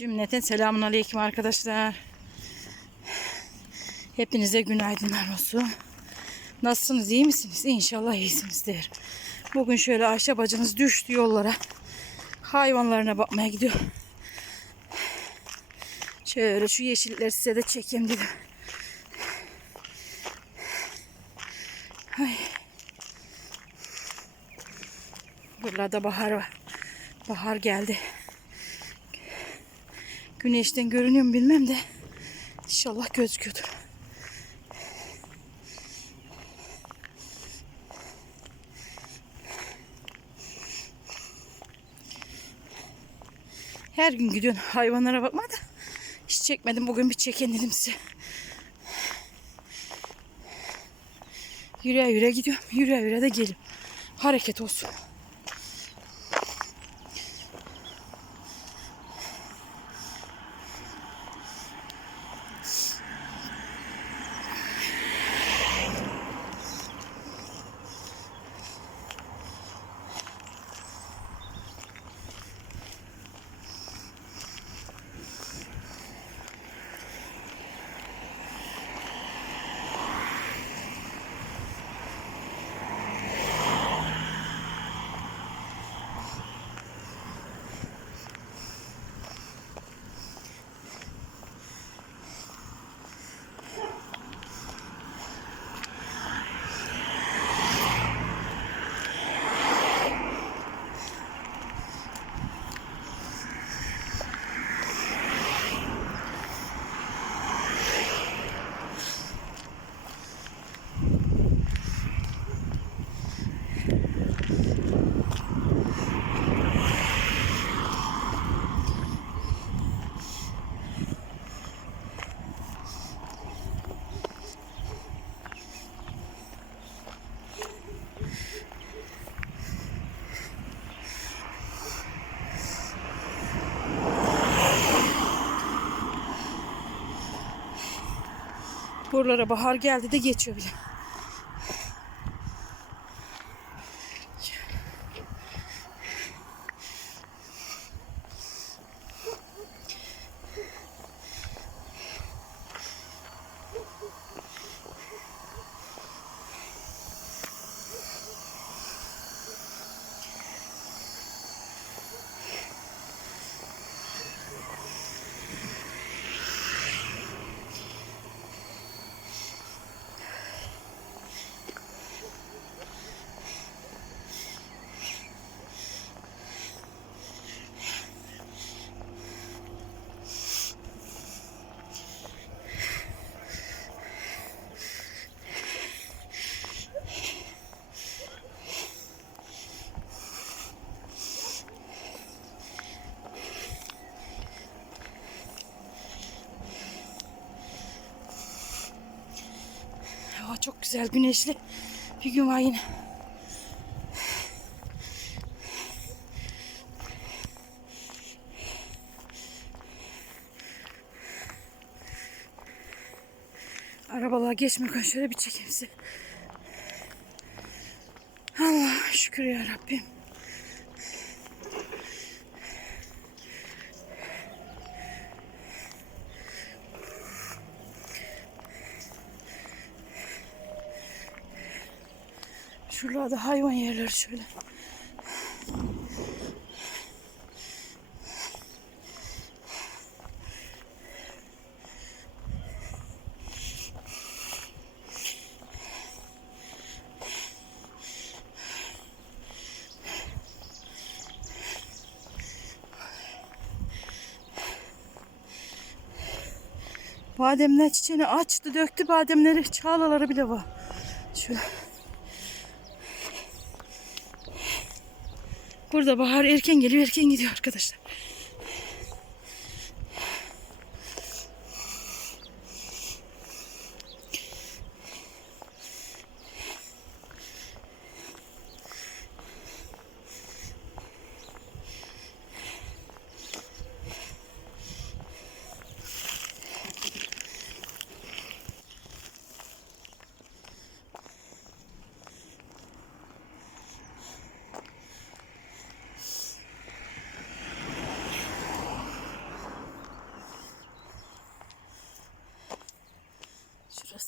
Cümleten selamun aleyküm arkadaşlar. Hepinize günaydınlar olsun. Nasılsınız iyi misiniz? İnşallah iyisinizdir. Bugün şöyle Ayşe bacınız düştü yollara. Hayvanlarına bakmaya gidiyor. Şöyle şu yeşillikleri size de çekeyim dedim. Ay. Buralarda bahar var. Bahar geldi. Güneşten görünüyor mu bilmem de. İnşallah gözüküyordur. Her gün gidiyorsun hayvanlara bakma da. Hiç çekmedim. Bugün bir çeken dedim size. Yürüye yürüye gidiyorum. Yürüye yürüye de geliyorum. Hareket olsun. Buralara bahar geldi de geçiyor bile. Hava çok güzel güneşli. Bir gün var yine. Arabalar geçmiyor. Şöyle bir çekeyim size. Allah şükür ya Rabbim. Şuralarda hayvan yerleri şöyle. Bademler çiçeğini açtı, döktü bademleri, çağlaları bile var. Şöyle. Burada bahar erken geliyor, erken gidiyor arkadaşlar.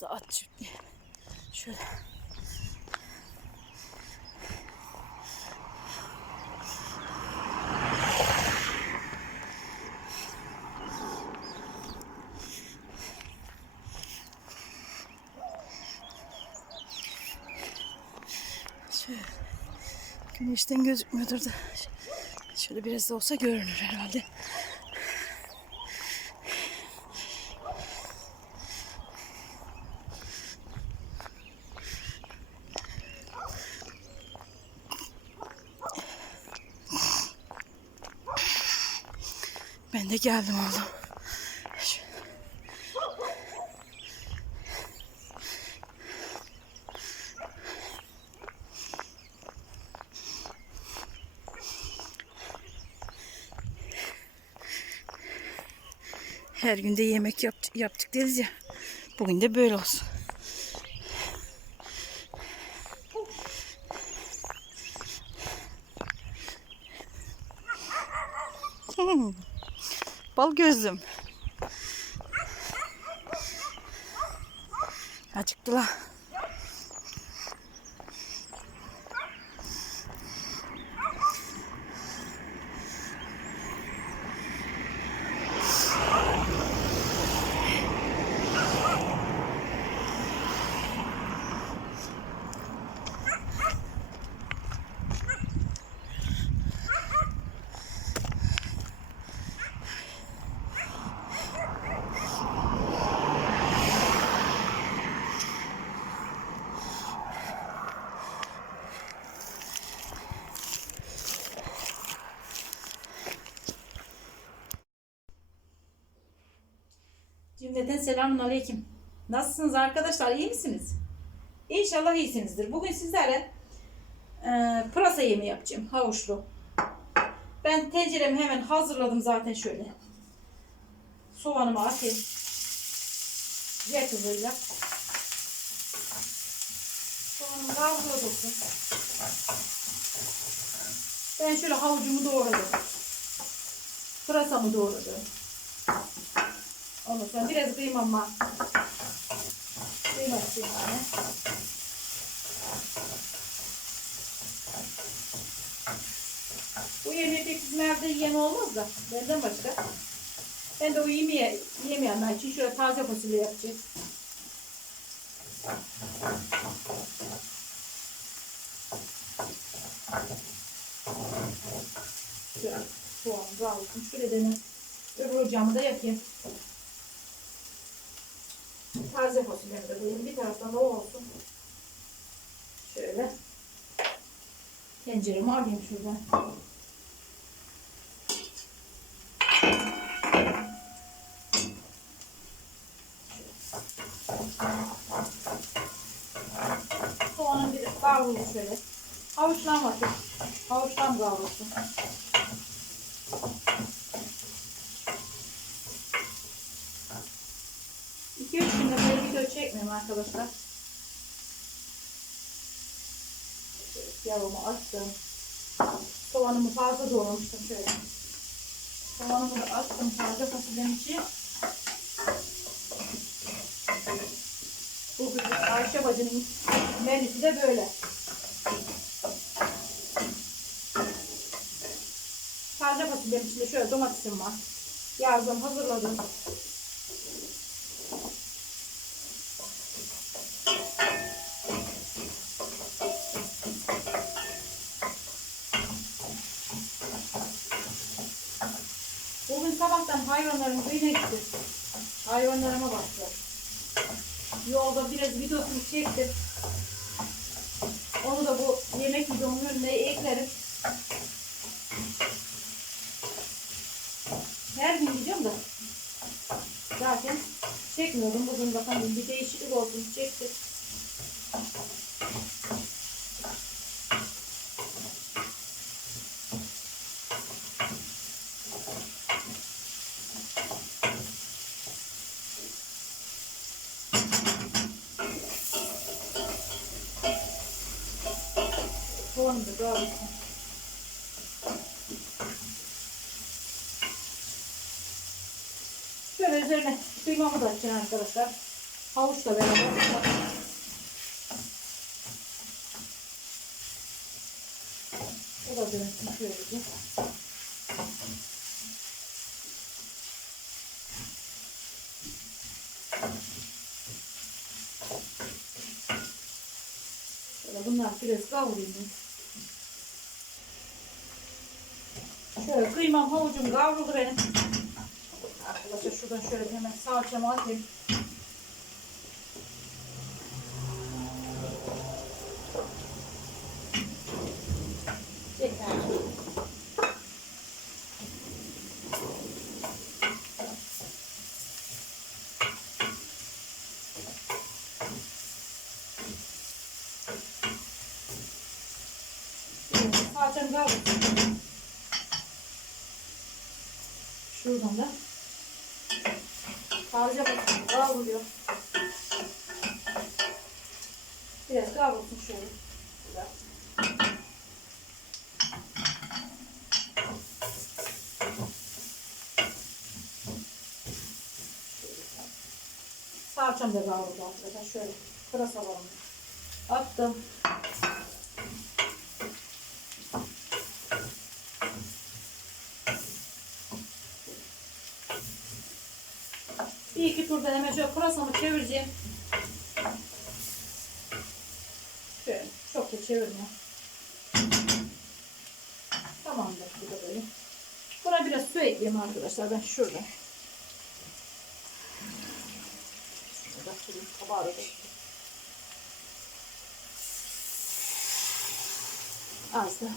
Da at şimdi. Şöyle. Şöyle. Güneşten gözükmüyordur da. Şöyle biraz da olsa görünür herhalde. Geldim oğlum. Her günde yemek yaptık, yaptık deriz ya. Bugün de böyle olsun. Bal gözlüm. Acıktılar. Cümleten selamun aleyküm. Nasılsınız arkadaşlar? İyi misiniz? İnşallah iyisinizdir. Bugün sizlere e, pırasa yemeği yapacağım. Havuçlu. Ben tenceremi hemen hazırladım zaten şöyle. Soğanımı atayım. Jet hızıyla. Soğanımı kavruladık. Ben şöyle havucumu doğradım. Pırasamı doğradım. Ondan sonra biraz kıymam var. Kıyma atayım yani. Bu yemeği pek bizim evde yiyen olmaz da benden başka. Ben de o yemeği yemeyenler için şöyle taze fasulye yapacağız. Şöyle soğanı kavrulsun. Şöyle de öbür ocağımı da yakayım. Taze fasulyemi de koyayım. Bir taraftan da o olsun. Şöyle. Tenceremi alayım şuradan. Soğanın bir kavrulur şöyle. Havuçlan bakayım. Havuçlan kavrulsun. İki üç günde video çekmiyorum arkadaşlar. Yağımı açtım. Soğanımı fazla doğramıştım şöyle. Soğanımı da açtım taze fasulyenin içi. Bugün Ayşe bacının menüsü de böyle. Taze fasulyenin içinde şöyle domatesim var. Yazdım, hazırladım. Sabahtan hayvanların kıyına gittim. Hayvanlarıma baktım. Yolda biraz videosunu çektim. Onu da bu yemek videomunun önüne eklerim. Her gün gidiyorum da zaten çekmiyordum. Bugün bakalım bir değişiklik olsun çektim. Soğanı da kavrulsun. Şöyle üzerine kıymamı da açacağım arkadaşlar. Havuçla beraber. Bu da dönsün şöylece. Şöyle bunlar biraz kavrayayım. Şöyle kıymam havucum kavruldu benim. Arkadaşlar şuradan şöyle bir hemen salçamı atayım. Yeter. Evet, Salçamı kavruldu. Şuradan da Harca bakın kavruluyor. Biraz kavrulsun şöyle. Güzel. Salçam da kavruldu arkadaşlar. Şöyle pırasa var Attım. Turda hemen şöyle pırasamı çevireceğim. Şöyle çok da çevirme. Tamamdır bu da böyle. Buna biraz su ekleyeyim arkadaşlar ben şurada. Şurada suyun tabağı da Az da.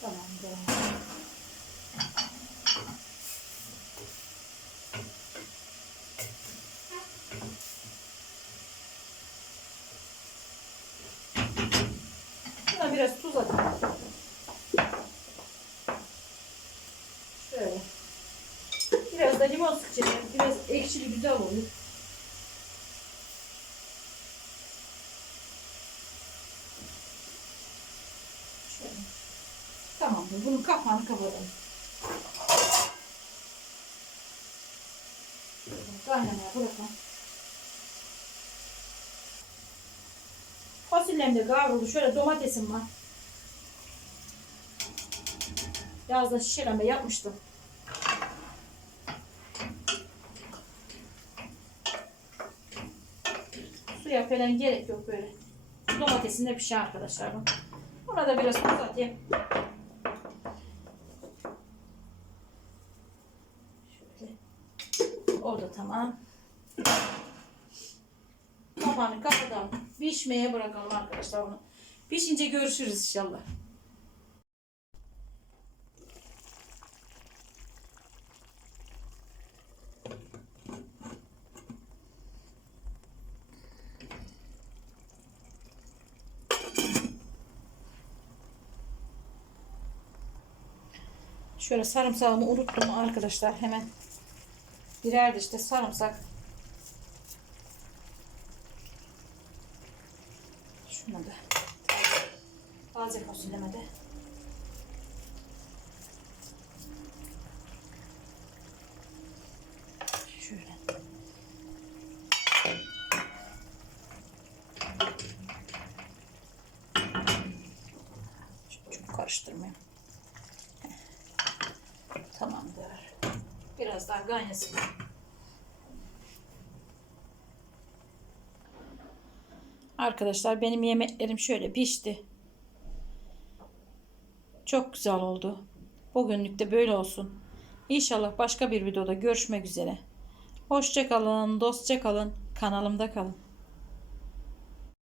Tamamdır. Biraz tuz atayım. Şöyle. Biraz da limon sıkacağım. Biraz ekşili güzel olur. Şöyle. Tamamdır. Bunun kapağını kapatalım. Kaynamaya bırakalım. Fasulyem de kavruldu. Şöyle domatesim var. Yazda şişeleme yapmıştım. Suya falan gerek yok böyle. Domatesin de pişer arkadaşlar bu. Ona da biraz tuz atayım. Da tamam. Kapağını kapatalım. Pişmeye bırakalım arkadaşlar onu. Pişince görüşürüz inşallah. Şöyle sarımsağımı unuttum arkadaşlar hemen. Birer de işte sarımsak. Şunu da. Fasulyeme de. Şöyle. Çok karıştırmayayım. Tamamdır. Biraz daha kaynasın. Arkadaşlar benim yemeklerim şöyle pişti. Çok güzel oldu. Bugünlük de böyle olsun. İnşallah başka bir videoda görüşmek üzere. Hoşçakalın, dostça kalın, kanalımda kalın.